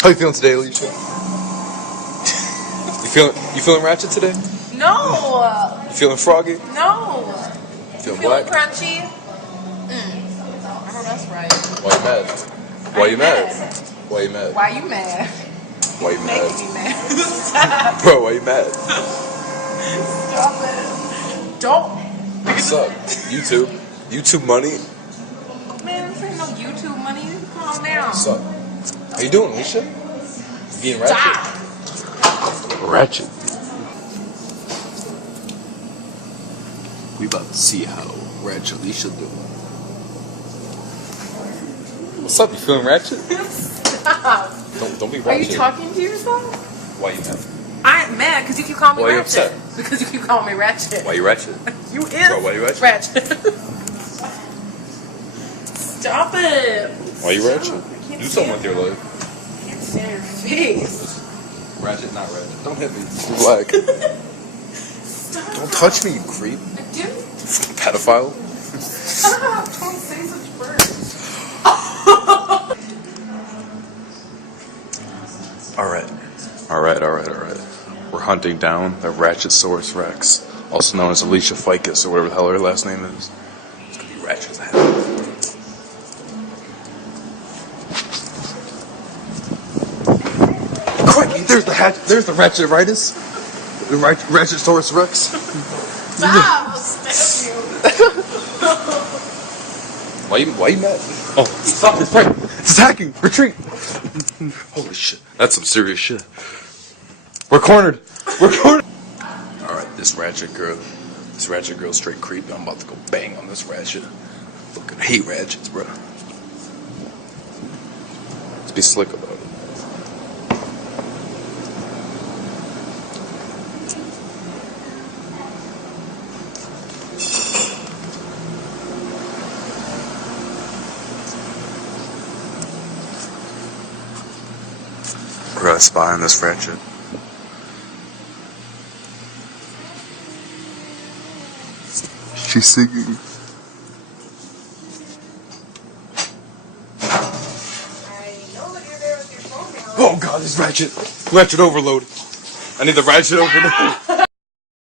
How you feeling today, Alicia? You feeling ratchet today? No. You feeling froggy? No. Feeling Feeling black? crunchy? I know that's right. Why you mad? Why you mad? Why you mad? Why you mad? Why you mad? Making me mad. Stop. Bro, why you mad? Stop it. Don't. What's up? YouTube? YouTube money? Man, this ain't no YouTube money. Calm down. What's up? How you doing, Alicia? You getting ratchet? Stop. Ratchet. We about to see how Ratchet Alicia do. What's up? You feeling ratchet? Stop. Don't be ratchet. Are you talking to yourself? Why you mad? I'm mad because you keep calling me Why you ratchet. upset? Because you keep calling me ratchet. Why you ratchet? You is Bro, why you ratchet? Stop it. Why you ratchet? Do something with your life. I can't stand your face. Ratchet, not ratchet. Don't hit me. You're black. Stop. Don't touch me, you creep. I didn't. Pedophile. Stop. Don't say such words. Alright. We're hunting down the Ratchet Rex, also known as Alicia Ficus, or whatever the hell her last name is. It's gonna be ratchet as hell. Crikey, there's the Ratchetitis. The Ratchet Rex. Stop. I'll stab you. Why you mad? Oh, stop, it's right. It's attacking! Retreat! Holy shit. That's some serious shit. We're cornered! Alright, this ratchet girl's straight creepy. I'm about to go bang on this ratchet. Fucking hate ratchets, bro. Let's be slick about it. We're gonna spy on this ratchet. She's singing. Oh god, this ratchet overload. I need the ratchet overload.